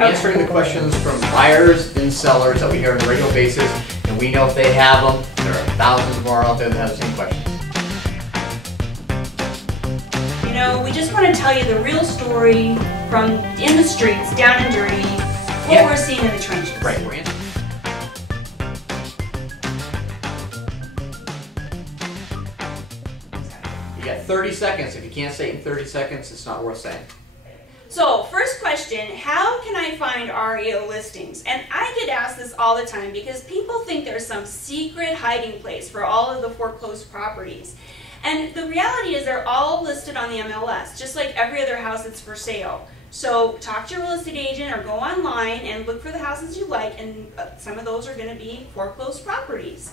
We're answering the questions from buyers and sellers that we hear on a regular basis, and we know if they have them, there are thousands more out there that have the same questions. You know, we just want to tell you the real story from in the streets, down and dirty, what we're seeing in the trenches. Right, we're answering. You got 30 seconds. If you can't say it in 30 seconds, it's not worth saying. So, first question, how can I find REO listings? And I get asked this all the time because people think there's some secret hiding place for all of the foreclosed properties. And the reality is they're all listed on the MLS, just like every other house that's for sale. So talk to your real estate agent or go online and look for the houses you like, and some of those are going to be foreclosed properties.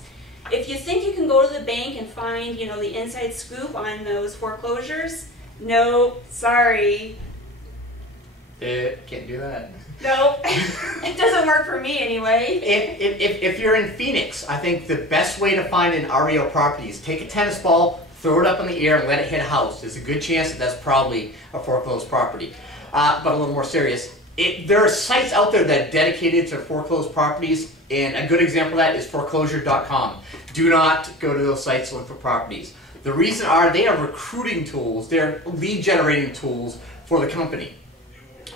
If you think you can go to the bank and find, you know, the inside scoop on those foreclosures, no, sorry. Can't do that. No, it doesn't work for me anyway. If you're in Phoenix, I think the best way to find an REO property is take a tennis ball, throw it up in the air, and let it hit a house. There's a good chance that that's probably a foreclosed property. But a little more serious, there are sites out there that are dedicated to foreclosed properties, and a good example of that is foreclosure.com. Do not go to those sites to look for properties. The reason are they are recruiting tools, they're lead generating tools for the company.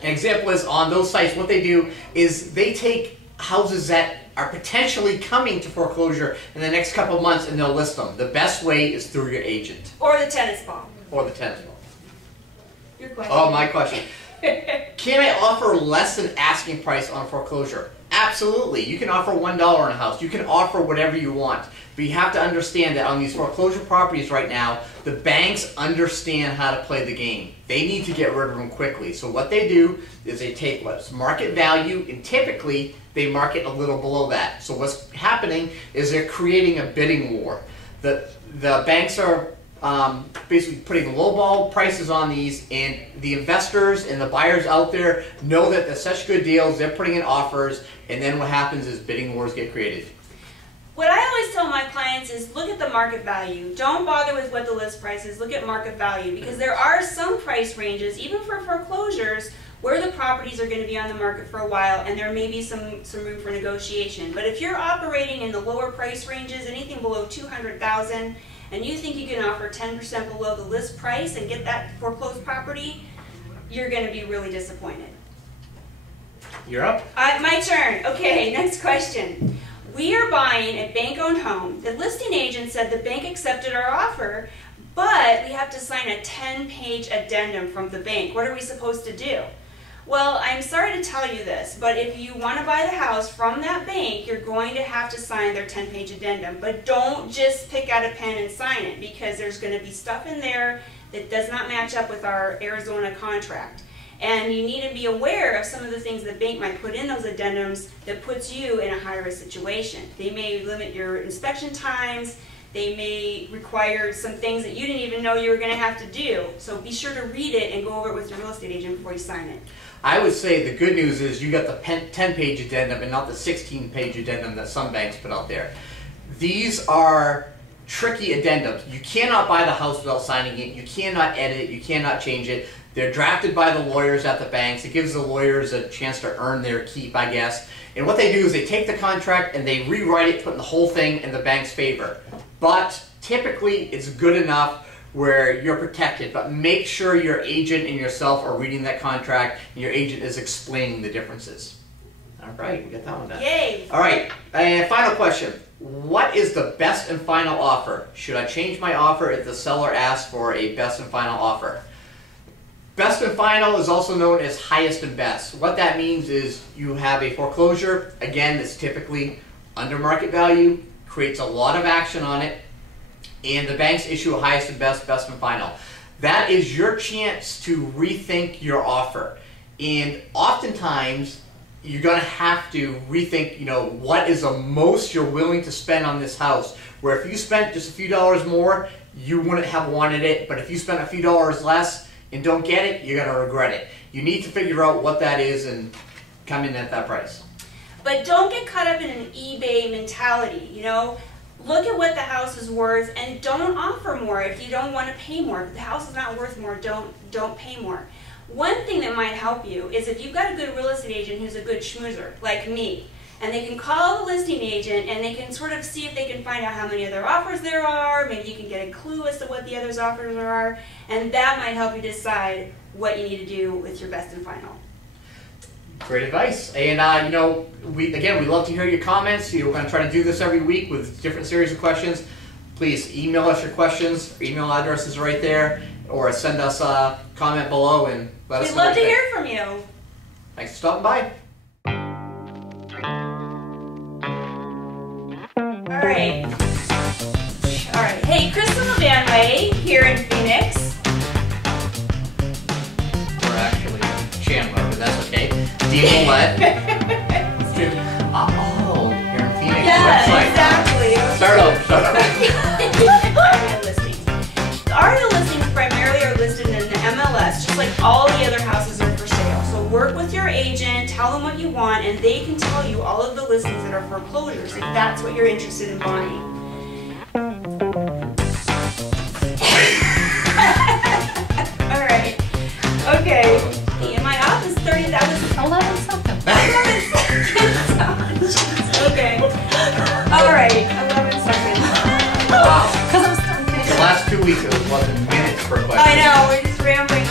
An example is on those sites, what they do is they take houses that are potentially coming to foreclosure in the next couple of months and they'll list them. The best way is through your agent. Or the tennis ball. Or the tennis ball. Your question. Oh, my question. Can I offer less than asking price on foreclosure? Absolutely. You can offer $1 on a house. You can offer whatever you want. But you have to understand that on these foreclosure properties right now, the banks understand how to play the game. They need to get rid of them quickly. So what they do is they take what's market value, and typically they market a little below that. So what's happening is they're creating a bidding war. The banks are basically putting lowball prices on these, and the investors and the buyers out there know that they're such good deals, they're putting in offers, and then what happens is bidding wars get created. What I always tell my clients is look at the market value. Don't bother with what the list price is. Look at market value, because there are some price ranges, even for foreclosures, where the properties are going to be on the market for a while and there may be some room for negotiation. But if you're operating in the lower price ranges, anything below $200,000, and you think you can offer 10% below the list price and get that foreclosed property, you're going to be really disappointed. You're up. My turn. Okay, next question. We are buying a bank-owned home. The listing agent said the bank accepted our offer, but we have to sign a 10-page addendum from the bank. What are we supposed to do? Well, I'm sorry to tell you this, but if you want to buy the house from that bank, you're going to have to sign their 10-page addendum. But don't just pick out a pen and sign it, because there's going to be stuff in there that does not match up with our Arizona contract. And you need to be aware of some of the things the bank might put in those addendums that puts you in a high-risk situation. They may limit your inspection times. They may require some things that you didn't even know you were going to have to do. So be sure to read it and go over it with your real estate agent before you sign it. I would say the good news is you got the 10-page addendum and not the 16-page addendum that some banks put out there. These are tricky addendums. You cannot buy the house without signing it. You cannot edit it. You cannot change it. They're drafted by the lawyers at the banks. It gives the lawyers a chance to earn their keep, I guess. And what they do is they take the contract and they rewrite it, putting the whole thing in the bank's favor. But typically it's good enough where you're protected. But make sure your agent and yourself are reading that contract and your agent is explaining the differences. All right, we got that one done. Yay! All right, and final question. What is the best and final offer? Should I change my offer if the seller asks for a best and final offer? Best and final is also known as highest and best. What that means is you have a foreclosure, again, that's typically under market value, creates a lot of action on it, and the banks issue a highest and best, best and final. That is your chance to rethink your offer. And oftentimes, you're going to have to rethink, you know, what is the most you're willing to spend on this house. Where if you spent just a few dollars more, you wouldn't have wanted it. But if you spent a few dollars less and don't get it, you're going to regret it. You need to figure out what that is and come in at that price. But don't get caught up in an eBay mentality, you know. Look at what the house is worth and don't offer more if you don't want to pay more. If the house is not worth more, don't pay more. One thing that might help you is if you've got a good real estate agent who's a good schmoozer, like me, and they can call the listing agent and they can sort of see if they can find out how many other offers there are, maybe you can get a clue as to what the other offers are, and that might help you decide what you need to do with your best and final. Great advice. And you know, we love to hear your comments. We're going to try to do this every week with different series of questions. Please email us your questions. Our email address is right there, or send us a comment below and let us know. We'd love to hear from you. Thanks for stopping by. All right. Hey, Crystal Vanway here in Phoenix. We're actually in Chandler, but that's okay. Dean Willett. Oh, you're in Phoenix. Yeah, website. exactly. Start up. ARIA listings. The ARIA listings primarily are listed in the MLS, just like all the other houses are for sale. So work with your agent, tell them what you want, and they can tell you all of the listings that are foreclosures if that's what you're interested in buying. All right. Okay. In my office, 30. That was 11 something. 11 seconds. Okay. All right. 11 seconds. Wow. Because I'm starting The last 2 weeks it was 11 minutes per question. I know. We're just rambling